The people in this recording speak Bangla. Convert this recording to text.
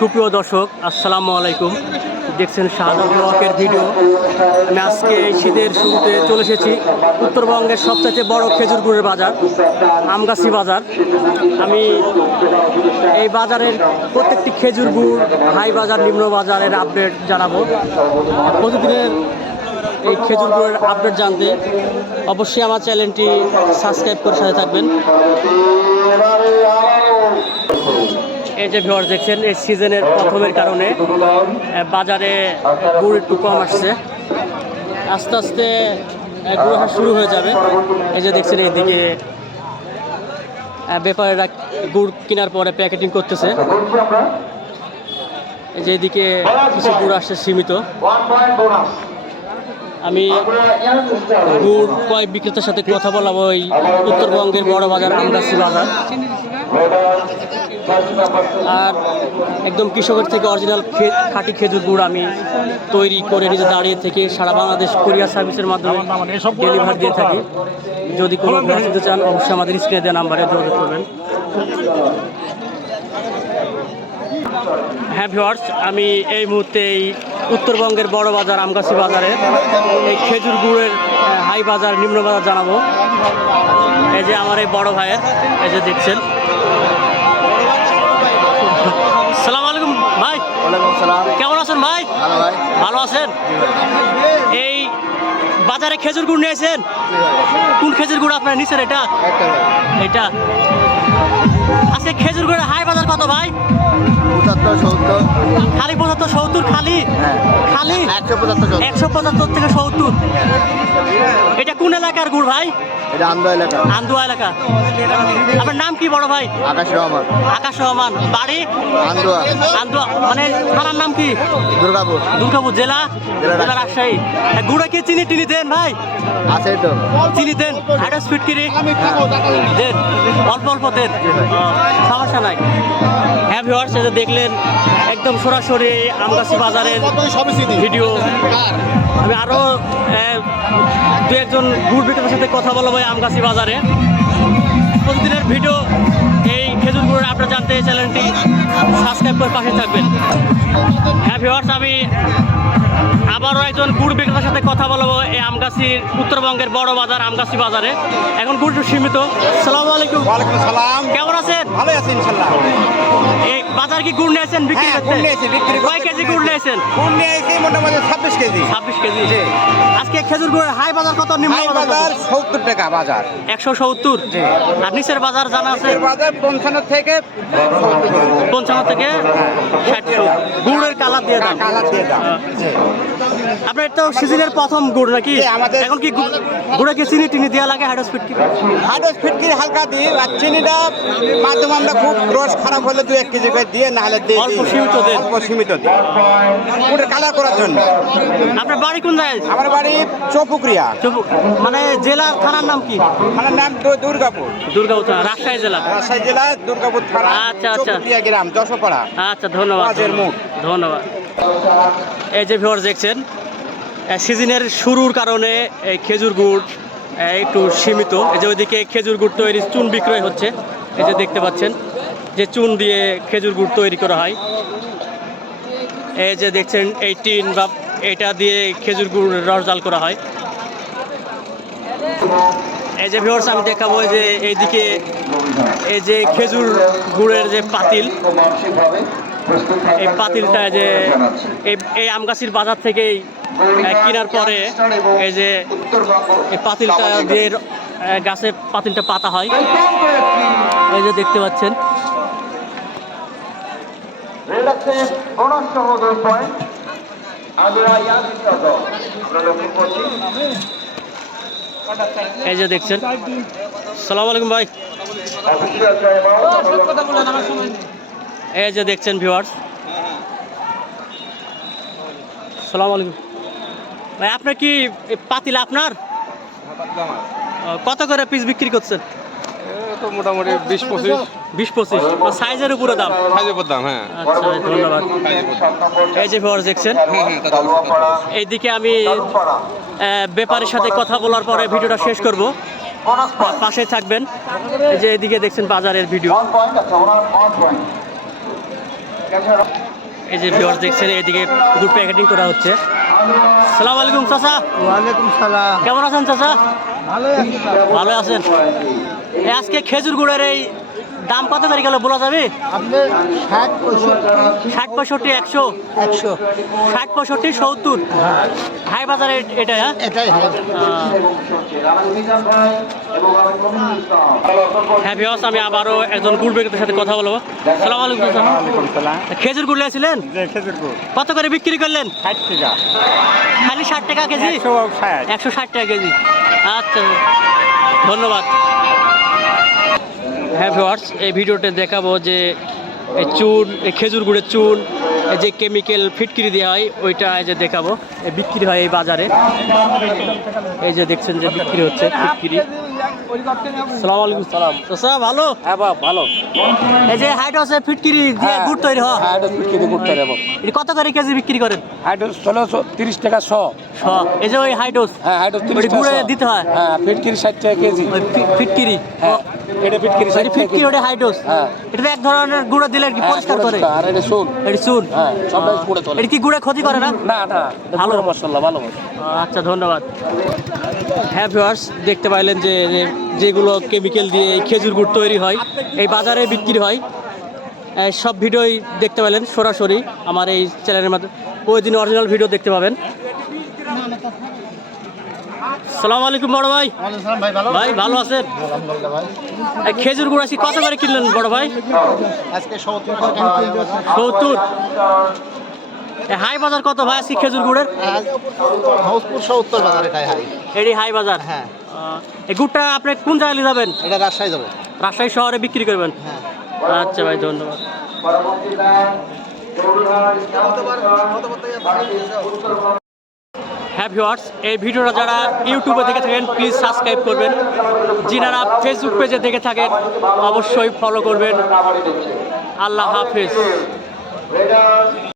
সুপ্রিয় দর্শক, আসসালামু আলাইকুম। দেখছেন শাহাদা ব্লকের ভিডিও। আমি আজকে শীতের শুরুতে চলে এসেছি উত্তরবঙ্গের সবচেয়ে বড় খেজুর গুড়ের বাজার, আমগাছি বাজার। আমি এই বাজারের প্রত্যেকটি খেজুর গুড়, হাই বাজার, নিম্ন বাজারের আপডেট জানাব। প্রতিদিনের এই খেজুর গুড়ের আপডেট জানতে অবশ্যই আমার চ্যানেলটি সাবস্ক্রাইব করে সাথে থাকবেন। এই যে ভিওয়ার দেখছেন, এই সিজনের প্রথমের কারণে বাজারে গুড় একটু কম আসছে। আস্তে আস্তে গুড় শুরু হয়ে যাবে। এই যে দেখছেন এইদিকে ব্যাপারীরা গুড় কেনার পরে প্যাকেটিং করতেছে। এই যে এদিকে কিছু গুড় আসছে সীমিত। আমি গুড় কয় বিক্রেতার সাথে কথা বলাবো এই উত্তরবঙ্গের বড় বাজার আমগাছি বাজার। আর একদম কৃষকের থেকে অরিজিনাল খাঁটি খেজুর গুড় আমি তৈরি করে নিজে দাঁড়িয়ে থেকে সারা বাংলাদেশ কোরিয়ার সার্ভিসের মাধ্যমে ডেলিভারি দিয়ে থাকি। যদি কোনো নিতে চান, অবশ্যই আমাদের স্ক্রিনে দেওয়া নাম্বারে যোগাযোগ করবেন। হ্যাঁ ভিওয়ার্স আমি এই মুহূর্তে এই উত্তরবঙ্গের বড় বাজার, আমগাছি বাজারে এই খেজুর গুড়ের হাই বাজার, নিম্ন বাজার জানাব। এই যে আমার এই বড় ভাইয়ের, এই যে দেখছেন। কেমন আছেন ভাই? ভালো আছেন? এই বাজারে খেজুর গুড় নিয়েছেন কোন খেজুর গুড় আপনার নিছেন এটা? এটা। আজকে খেজুর গুড়ের হাই বাজার কত ভাই? পঁচাত্তর সত্তর। খালি পঁচাত্তর সত্তর খালি? হ্যাঁ। খালি? একশো পঁচাত্তর একশো পঁচাত্তর থেকে সত্তর। এটা কোন এলাকার গুড় ভাই? এটা আন্দ এলাকা। আন্দুয়া এলাকা। আপনার নাম কি বড় ভাই? আকাশ রহমান। আকাশ রহমান। বাড়ি? আন্দোয়া। আন্দুয়া। মানে থানার নাম কি? দুর্গাপুর। দুর্গাপুর জেলা? রাজশাহী। গুড়ে কি চিনি টিনি দেন ভাই? আছে তো। চিনি দেন। হাইড্রো স্পিড কিরি দেন। অল্প অল্প দেন। সমস্যা নাই। হ্যাঁ ভিওয়ার্স যে দেখলেন একদম সরাসরি আমগাছি বাজারের ভিডিও। আমি আরও দু একজন গুড় বিক্রেতার সাথে কথা বলব। এই আমগাছি বাজারে। প্রতিদিনের ভিডিও এই খেজুর গুড়ের আপনারা জানতে এই চ্যানেলটি সাবস্ক্রাইব করে পাশে থাকবেন। হ্যাঁ ভিওয়ার্স আমি আবারও একজন গুড় বিক্রেতার সাথে কথা বলব এই আমগাছির উত্তরবঙ্গের বড় বাজার আমগাছি বাজারে। এখন গুড় সীমিত। সালাম আলাইকুম। ওয়ালাইকুম সালাম। কেমন আছেন? ভালো আছেন ইনশাল্লাহ। বাজার কি গুড় নিয়েছেন বিক্রি হ্যাঁ করতে? গুড় নিয়েছি বিক্রি করতে কয় কেজি গুড় নিয়েছেন? গুড় নিয়ে এসেছি মোটামুটি ছাব্বিশ কেজি। ছাব্বিশ কেজি। জি। আজকে খেজুর গুড়ের হাই বাজার কত নিম্ন হাই বাজার বাজার সত্তর টাকা বাজার। একশো সত্তর? জি। আর নিচের বাজার জানা আছে? এর বাজার পঞ্চান্ন থেকে পঞ্চান্ন থেকে ষাট গুড়ের কালার দিয়ে দাম। কালার দিয়ে দাম। জি। আপনার তো সিজনের প্রথম গুড় নাকি? আমাদের- এখন কি গুড়ে কি চিনি টিনি দেওয়া লাগে হাইড্রো স্পিড কি হাইড্রোস ফিটকিরি হালকা দিই আর চিনিটা মাধ্যমে আমরা খুব রস খারাপ হলে দু এক কেজি করে দিয়ে না হলে দিই। অল্প সীমিত দেন। অল্প সীমিত দিই। ওটা কালার করার জন্য। আপনার বাড়ি কোন জায়গায় আমার বাড়ি চৌপুকুরিয়া। চুপ- মানে জেলা থানার নাম কি? আমার নাম দুর্গাপুর। দুর্গাপুর থানা রাজশাহী জেলা। রাজশাহী জেলা দুর্গাপুর থানা আচ্ছা, আচ্ছা। চৌপুকুরিয়া গ্রাম যশোপাড়া। আচ্ছা ধন্যবাদ। মুখ। ধন্যবাদ। এই যে ভিওর দেখছেন সিজনের শুরুর কারণে এই খেজুর গুড় একটু সীমিত। এই যে ওইদিকে খেজুর গুড় তৈরি, চুন বিক্রয় হচ্ছে। এই যে দেখতে পাচ্ছেন, যে চুন দিয়ে খেজুর গুড় তৈরি করা হয়। এই যে দেখছেন, এই টিন বা এটা দিয়ে খেজুর গুড় রস জাল করা হয়। এই যে ভিওর্স আমি দেখাবো যে এইদিকে, এই যে খেজুর গুড়ের যে পাতিল। এই পাতিলটা যে এই এই আমগাছির বাজার থেকেই কেনার পরে এই যে এই পাতিলটা দিয়ে গাছে পাতিলটা পাতা হয়। এই যে দেখতে পাচ্ছেন। এই যে দেখছেন। সালাম আলাইকুম ভাই। এই যে দেখছেন ভিউয়ার্স সালাম আলাইকুম। ভাই আপনার কি পাতিল আপনার? কত করে পিস বিক্রি করছেন? তো মোটামুটি বিশ পঁচিশ। বিশ পঁচিশ। সাইজের উপরে দাম? সাইজের উপর দাম হ্যাঁ। আচ্ছা ধন্যবাদ। এই যে ভিউয়ার্স দেখছেন। এইদিকে আমি ব্যাপারীর সাথে কথা বলার পরে ভিডিওটা শেষ করব। পাশে থাকবেন। এই যে এদিকে দেখছেন বাজারের ভিডিও এই যে ভিউয়ার্স দেখছেন এদিকে পুকুর প্যাকেটিং করা হচ্ছে। সালাম আলাইকুম চাচা। ওয়ালাইকুম সালাম। কেমন আছেন চাচা? ভালো আছি ভালো আছেন। এই আজকে খেজুর গুড়ের এই দাম কত করে গেল বলা যাবে? ষাট পঁয়ষট্টি। ষাট পঁয়ষট্টি একশো? একশো। ষাট পঁয়ষট্টি সত্তর? হাই বাজারে এটা হ্যাঁ? এটাই হ্যাঁ ভিওস আমি আবারও একজন গুড় বেগের সাথে কথা বলব। সালাম আলাইকুম। খেজুর গুড় লিয়েছিলেন কত করে বিক্রি করলেন? ষাট টাকা। খালি ষাট টাকা কেজি? একশো ষাট টাকা কেজি। আচ্ছা ধন্যবাদ। হ্যাঁ ভিওয়ার্স এই ভিডিওতে দেখাবো যে এই চুন এই খেজুর গুড়ের চুন এই যে কেমিক্যাল ফিটকিরি দেওয়া হয় ওইটা এই যে দেখাবো। এই বিক্রি হয় এই বাজারে। এই যে দেখছেন যে বিক্রি হচ্ছে ফিটকিরি। সালাম আলাইকুম সালাম। তো স্যার ভালো? হ্যাঁ ভালো। এই যে হাইট আছে ফিটকিরি দিয়ে গুড় তৈরি হয় হবে এটা কত করে কেজি বিক্রি করেন? তিরিশ টাকা শ। শ। এই যে ওই হাইডোস হ্যাঁ গুড়ে দিতে হয়? হ্যাঁ ফিটকিরি ষাট টাকা কেজি। ফিটকিরি? হ্যাঁ। এটা ফিটকিরি ফিটকিরি ওটা হাইডোস হ্যাঁ। এটা এক ধরনের গুঁড়ো দিলে আর কি পরিষ্কার করে। আর এটা শুন এটা চুন হ্যাঁ সবটাই পুড়ে চলে। এটা কি গুড়ে ক্ষতি করে না? না না ভালো। ভালো মশলা ভালো আচ্ছা ধন্যবাদ। হ্যাঁ ভিউয়ার্স দেখতে পাইলেন যে যে- যেগুলো কেমিক্যাল দিয়ে এই খেজুর গুড় তৈরি হয় এই বাজারে বিক্রি হয়। সব ভিডিওই দেখতে পেলেন সরাসরি আমার এই চ্যানেলের মাধ্যমে। ওই দিন অরিজিনাল ভিডিও দেখতে পাবেন। সালাম আলাইকুম বড় ভাই। ভাই ভালো ভাই আছেন? এই খেজুর গুড় আজকে কত করে কিনলেন বড় ভাই? সত্তর হাই বাজার কত ভাই আজকে খেজুর গুড়ের? এটি হাই। বাজার? হ্যাঁ। এই গুড়টা আপনি কোন জায়গায় যাবেন? এটা রাজশাহী যাব। রাজশাহী শহরে বিক্রি করবেন? হ্যাঁ। আচ্ছা ভাই ধন্যবাদ। হ্যাঁ ভিওয়ার্স এই ভিডিওটা যারা ইউটিউবে দেখে থাকেন প্লিজ সাবস্ক্রাইব করবেন। যিনারা ফেসবুক পেজে দেখে থাকেন, অবশ্যই ফলো করবেন। আল্লাহ হাফেজ।